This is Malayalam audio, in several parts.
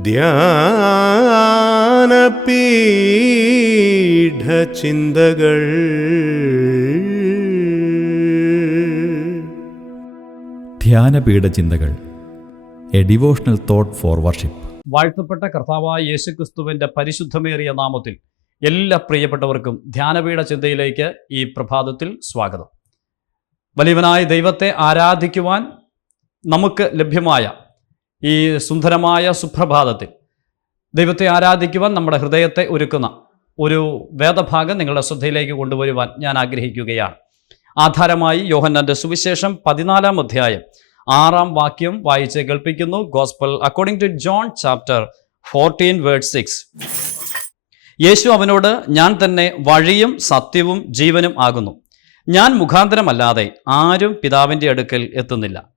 ധ്യാനപീഠചിന്തകൾ. ധ്യാനപീഠ ചിന്തകൾ a devotional thought for worship. വാഴ്ത്തപ്പെട്ട കർത്താവായ യേശുക്രിസ്തുവിന്റെ പരിശുദ്ധമേറിയ നാമത്തിൽ എല്ലാ പ്രിയപ്പെട്ടവർക്കും ധ്യാനപീഠ ചിന്തയിലേക്ക് ഈ പ്രഭാതത്തിൽ സ്വാഗതം. വലിയവനായ ദൈവത്തെ ആരാധിക്കുവാൻ നമുക്ക് ലഭ്യമായ ഈ സുന്ദരമായ സുപ്രഭാതത്തിൽ ദൈവത്തെ ആരാധിക്കുവാൻ നമ്മുടെ ഹൃദയത്തെ ഒരുക്കുന്ന ഒരു വേദഭാഗം നിങ്ങളുടെ ശ്രദ്ധയിലേക്ക് കൊണ്ടുവരുവാൻ ഞാൻ ആഗ്രഹിക്കുകയാണ്. ആധാരമായി യോഹന്നാന്റെ സുവിശേഷം പതിനാലാം അധ്യായം ആറാം വാക്യം വായിച്ച് കേൾപ്പിക്കുന്നു. Gospel according to John chapter fourteen word six യേശു അവനോട് ഞാൻ തന്നെ വഴിയും സത്യവും ജീവനും ആകുന്നു. ഞാൻ മുഖാന്തരമല്ലാതെ ആരും പിതാവിന്റെ അടുക്കൽ എത്തുന്നില്ല.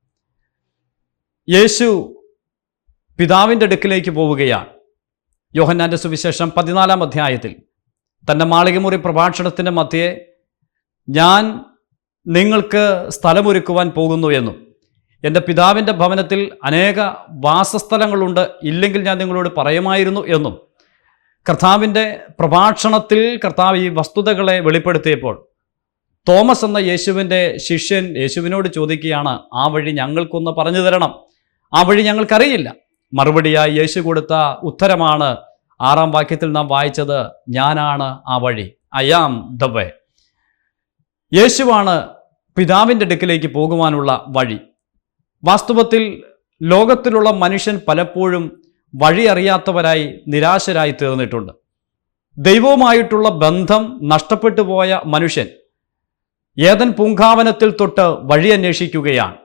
യേശു പിതാവിന്റെ അടുക്കിലേക്ക് പോവുകയാണ്. യോഹന്നാന്റെ സുവിശേഷം പതിനാലാം അധ്യായത്തിൽ തന്റെ മാളികമുറി പ്രഭാഷണത്തിന്റെ മധ്യേ ഞാൻ നിങ്ങൾക്ക് സ്ഥലമൊരുക്കുവാൻ പോകുന്നു എന്നും. എന്റെ പിതാവിന്റെ ഭവനത്തിൽ അനേക വാസസ്ഥലങ്ങളുണ്ട് ഇല്ലെങ്കിൽ ഞാൻ നിങ്ങളോട് പറയുമായിരുന്നു എന്നും. കർത്താവിന്റെ പ്രഭാഷണത്തിൽ കർത്താവ് ഈ വസ്തുതകളെ വെളിപ്പെടുത്തിയപ്പോൾ തോമസ് എന്ന യേശുവിന്റെ ശിഷ്യൻ യേശുവിനോട് ചോദിക്കുകയാണ് ആ വഴി ഞങ്ങൾക്കൊന്ന് പറഞ്ഞു തരണം. ആ വഴി ഞങ്ങൾക്കറിയില്ല. മറുപടിയായി യേശു കൊടുത്ത ഉത്തരമാണ് ആറാം വാക്യത്തിൽ നാം വായിച്ചത് ഞാനാണ് ആ വഴി ഐ ആം ദ വേ യേശുവാണ് പിതാവിന്റെ അടുക്കിലേക്ക് പോകുവാനുള്ള വഴി. വാസ്തവത്തിൽ ലോകത്തിലുള്ള മനുഷ്യൻ പലപ്പോഴും വഴി അറിയാത്തവരായി നിരാശരായി തീർന്നിട്ടുണ്ട്. ദൈവവുമായിട്ടുള്ള ബന്ധം നഷ്ടപ്പെട്ടു പോയ മനുഷ്യൻ ഏതൻ പൂങ്കാവനത്തിൽ തൊട്ട് വഴി അന്വേഷിക്കുകയാണ്.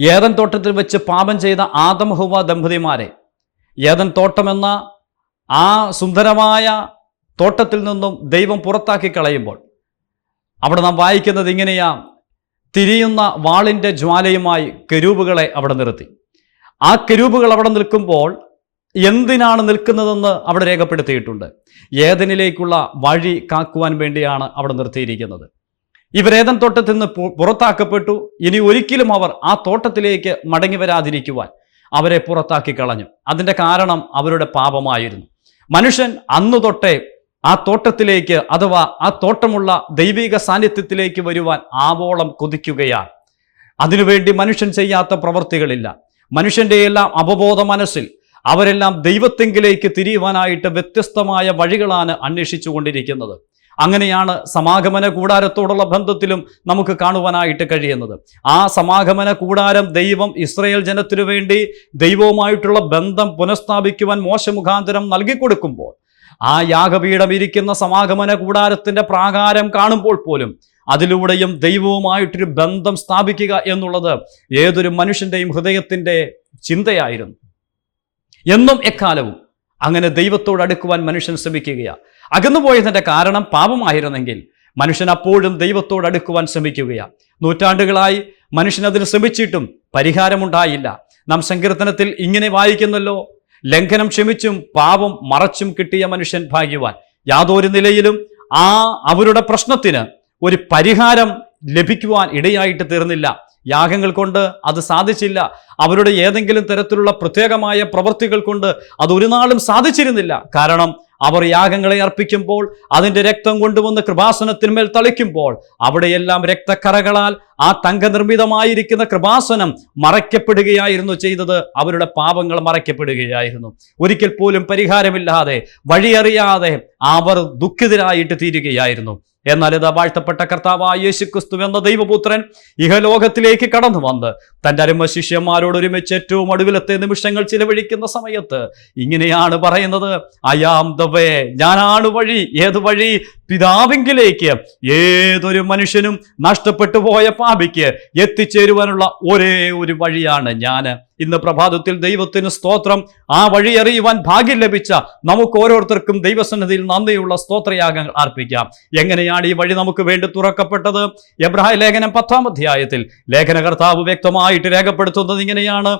ഏതൻ തോട്ടത്തിൽ വെച്ച് പാപം ചെയ്ത ആദം ഹുവ ദമ്പതിമാരെ. ഏതൻ തോട്ടമെന്ന ആ സുന്ദരമായ തോട്ടത്തിൽ നിന്നും ദൈവം പുറത്താക്കി കളയുമ്പോൾ അവിടെ നാം വായിക്കുന്നത് ഇങ്ങനെയാ തിരിയുന്ന വാളിന്റെ ജ്വാലയുമായി കരൂപുകളെ അവിടെ നിർത്തി. ആ കരൂപുകൾ അവിടെ നിൽക്കുമ്പോൾ എന്തിനാണ് നിൽക്കുന്നതെന്ന് അവിടെ രേഖപ്പെടുത്തിയിട്ടുണ്ട്. ഏതനിലേക്കുള്ള വഴി കാക്കുവാൻ വേണ്ടിയാണ് അവിടെ നിർത്തിയിരിക്കുന്നത്. ഇവരേതൻ തോട്ടത്തിൽ നിന്ന് പുറത്താക്കപ്പെട്ടു. ഇനി ഒരിക്കലും അവർ ആ തോട്ടത്തിലേക്ക് മടങ്ങി വരാതിരിക്കുവാൻ അവരെ പുറത്താക്കി കളഞ്ഞു. അതിന്റെ കാരണം അവരുടെ പാപമായിരുന്നു. മനുഷ്യൻ അന്നു തൊട്ടേ ആ തോട്ടത്തിലേക്ക് അഥവാ ആ തോട്ടമുള്ള ദൈവിക സാന്നിധ്യത്തിലേക്ക് വരുവാൻ ആവോളം കൊതിക്കുകയാണ്. അതിനുവേണ്ടി മനുഷ്യൻ ചെയ്യാത്ത പ്രവൃത്തികളില്ല മനുഷ്യന്റെ എല്ലാം അവബോധ മനസ്സിൽ അവരെല്ലാം ദൈവത്തെങ്കിലേക്ക് തിരിയുവാനായിട്ട് വ്യത്യസ്തമായ വഴികളാണ് അന്വേഷിച്ചു കൊണ്ടിരിക്കുന്നത് അങ്ങനെയാണ് സമാഗമന കൂടാരത്തോടുള്ള ബന്ധത്തിലും നമുക്ക് കാണുവാനായിട്ട് കഴിയുന്നത്. ആ സമാഗമന കൂടാരം ദൈവം ഇസ്രയേൽ ജനത്തിനു വേണ്ടി ദൈവവുമായിട്ടുള്ള ബന്ധം പുനഃസ്ഥാപിക്കുവാൻ മോശമുഖാന്തരം നൽകിക്കൊടുക്കുമ്പോൾ ആ യാഗപീഠം ഇരിക്കുന്ന സമാഗമന കൂടാരത്തിന്റെ പ്രാകാരം കാണുമ്പോൾ പോലും അതിലൂടെയും ദൈവവുമായിട്ടൊരു ബന്ധം സ്ഥാപിക്കുക എന്നുള്ളത് ഏതൊരു മനുഷ്യന്റെയും ഹൃദയത്തിന്റെ ചിന്തയായിരുന്നു. എന്നും എക്കാലവും അങ്ങനെ ദൈവത്തോട് അടുക്കുവാൻ മനുഷ്യൻ ശ്രമിക്കുകയാണ്. അകന്നുപോയതിന്റെ കാരണം പാപമായിരുന്നെങ്കിൽ മനുഷ്യൻ അപ്പോഴും ദൈവത്തോട് അടുക്കുവാൻ ശ്രമിക്കുകയാണ് നൂറ്റാണ്ടുകളായി മനുഷ്യൻ അതിന് ശ്രമിച്ചിട്ടും പരിഹാരമുണ്ടായില്ല. നാം സങ്കീർത്തനത്തിൽ ഇങ്ങനെ വായിക്കുന്നല്ലോ ലംഘനം ക്ഷമിച്ചും പാപം മറച്ചും കിട്ടിയ മനുഷ്യൻ ഭാഗ്യവാൻ. യാതൊരു നിലയിലും ആ അവരുടെ പ്രശ്നത്തിന് ഒരു പരിഹാരം ലഭിക്കുവാൻ ഇടയായിട്ട് തീർന്നില്ല. യാഗങ്ങൾ കൊണ്ട് അത് സാധിച്ചില്ല. അവരുടെ ഏതെങ്കിലും തരത്തിലുള്ള പ്രത്യേകമായ പ്രവൃത്തികൾ കൊണ്ട് അത് ഒരു നാളും സാധിച്ചിരുന്നില്ല. കാരണം അവർ യാഗങ്ങളെ അർപ്പിക്കുമ്പോൾ അതിന്റെ രക്തം കൊണ്ടുവന്ന് കൃപാസനത്തിന്മേൽ തളിക്കുമ്പോൾ അവിടെയെല്ലാം രക്തക്കറകളാൽ ആ തങ്കനിർമ്മിതമായിരിക്കുന്ന കൃപാസനം മറയ്ക്കപ്പെടുകയായിരുന്നു ചെയ്തത്. അവരുടെ പാപങ്ങൾ മറയ്ക്കപ്പെടുകയായിരുന്നു. ഒരിക്കൽ പോലും പരിഹാരമില്ലാതെ വഴിയറിയാതെ അവർ ദുഃഖിതരായിട്ട് തീരുകയായിരുന്നു. എന്നാൽ ഇത് വാഴ്ത്തപ്പെട്ട കർത്താവായ യേശു ക്രിസ്തു എന്ന ദൈവപുത്രൻ ഇഹലോകത്തിലേക്ക് കടന്നു വന്ന് തന്റെ അരുമ ശിഷ്യന്മാരോട് ഒരുമിച്ച് ഏറ്റവും ഒടുവിലത്തെ നിമിഷങ്ങൾ ചിലവഴിക്കുന്ന സമയത്ത് ഇങ്ങനെയാണ് പറയുന്നത് അയാം ദ വേ ഞാനാണ് വഴി. ഏത് വഴി? പിതാവിങ്കിലേക്ക് ഏതൊരു മനുഷ്യനും നഷ്ടപ്പെട്ടു പോയ പാപിക്ക് എത്തിച്ചേരുവാനുള്ള ഒരേ ഒരു വഴിയാണ് ഞാൻ. ഇന്ന് പ്രഭാതത്തിൽ ദൈവത്തിന് സ്തോത്രം. ആ വഴി അറിയുവാൻ ഭാഗ്യം ലഭിച്ച നമുക്ക് ഓരോരുത്തർക്കും ദൈവസന്നിധിയിൽ നന്ദിയുള്ള സ്തോത്രയാഗങ്ങൾ അർപ്പിക്കാം. എങ്ങനെയാണ് ഈ വഴി നമുക്ക് വേണ്ടി തുറക്കപ്പെട്ടത്? എബ്രാഹിം ലേഖനം പത്താം അധ്യായത്തിൽ ലേഖനകർത്താവ് വ്യക്തമായിട്ട് രേഖപ്പെടുത്തുന്നത് ഇങ്ങനെയാണ്.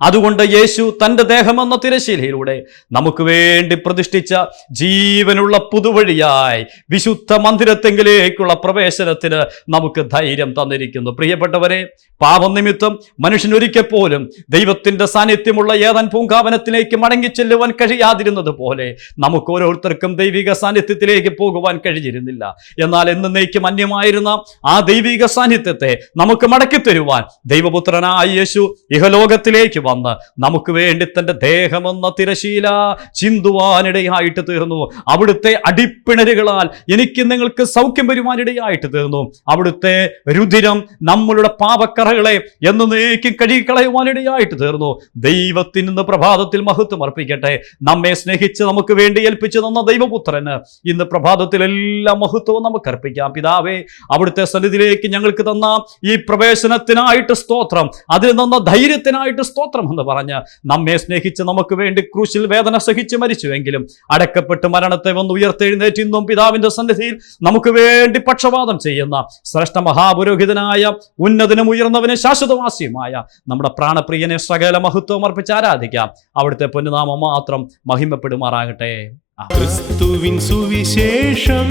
അതുകൊണ്ട് യേശു തന്റെ ദേഹമെന്ന തിരശീലയിലൂടെ നമുക്ക് വേണ്ടി പ്രതിഷ്ഠിച്ച ജീവനുള്ള പുതുവഴിയായി വിശുദ്ധ മന്ദിരത്തെങ്കിലേക്കുള്ള പ്രവേശനത്തിന് നമുക്ക് ധൈര്യം തന്നിരിക്കുന്നു. പ്രിയപ്പെട്ടവരെ പാപനിമിത്തം മനുഷ്യനൊരിക്കൽ പോലും ദൈവത്തിന്റെ സാന്നിധ്യമുള്ള ഏതൻ പൂങ്കാവനത്തിലേക്ക് മടങ്ങി ചെല്ലുവാൻ കഴിയാതിരുന്നത് പോലെ നമുക്ക് ഓരോരുത്തർക്കും ദൈവിക സാന്നിധ്യത്തിലേക്ക് പോകുവാൻ കഴിഞ്ഞിരുന്നില്ല. എന്നാൽ എന്നേക്കും അന്യമായിരുന്ന ആ ദൈവിക സാന്നിധ്യത്തെ നമുക്ക് മടക്കി തരുവാൻ ദൈവപുത്രനായ യേശു ഇഹലോകത്തിലേക്ക് വന്ന് നമുക്ക് വേണ്ടി തന്റെ ദേഹമെന്ന തിരശീല ചിന്തുവാനിടയായിട്ട് തീർന്നു. അവിടുത്തെ അടിപ്പിണരുകളാൽ എനിക്ക് നിങ്ങൾക്ക് സൗഖ്യം വരുവാനിടയായിട്ട് തീർന്നു. അവിടുത്തെ രുധിരം നമ്മളുടെ പാപക്കറകളെ എന്നേക്കും കഴുകിക്കളയുവാനിടയായിട്ട് തീർന്നു. ദൈവത്തിൽ നിന്ന് പ്രഭാതത്തിൽ മഹത്വം അർപ്പിക്കട്ടെ. നമ്മെ സ്നേഹിച്ച് നമുക്ക് വേണ്ടി ഏൽപ്പിച്ചു തന്ന ദൈവപുത്രന് ഇന്ന് പ്രഭാതത്തിൽ എല്ലാ മഹത്വവും നമുക്ക് അർപ്പിക്കാം. പിതാവേ അവിടുത്തെ സന്നിധിയിലേക്ക് ഞങ്ങൾക്ക് തന്ന ഈ പ്രവേശനത്തിനായിട്ട് സ്തോത്രം അതിൽ തന്ന ധൈര്യത്തിനായിട്ട് സ്തോത്രം എന്ന് പറഞ്ഞ് നമ്മെ സ്നേഹിച്ച് നമുക്ക് വേണ്ടി ക്രൂശിൽ വേദന സഹിച്ച് മരിച്ചുവെങ്കിലും അടക്കപ്പെട്ട് മരണത്തെ വന്ന് ഉയർത്തെഴുന്നേറ്റ് ഇന്നും പിതാവിന്റെ സന്നിധിയിൽ നമുക്ക് വേണ്ടി പക്ഷപാതം ചെയ്യുന്ന ശ്രേഷ്ഠ മഹാപുരോഹിതനായ ഉന്നതനും ഉയർന്നവനും ശാശ്വതവാസിയുമായ നമ്മുടെ പ്രാണപ്രിയനെ സകല മഹത്വം അർപ്പിച്ച് ആരാധിക്കാം. അവിടുത്തെ പൊന്നുനാമം മാത്രം മഹിമപ്പെടുമാറാകട്ടെ. ക്രിസ്തുവിൻ സുവിശേഷം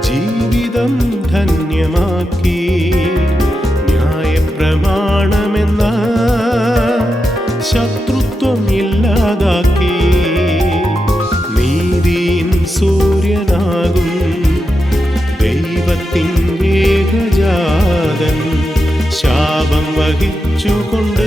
ജീവിതം ധന്യമാക്കി ന്യായപ്രമാണമെന്ന വഹിച്ചുകൊണ്ട്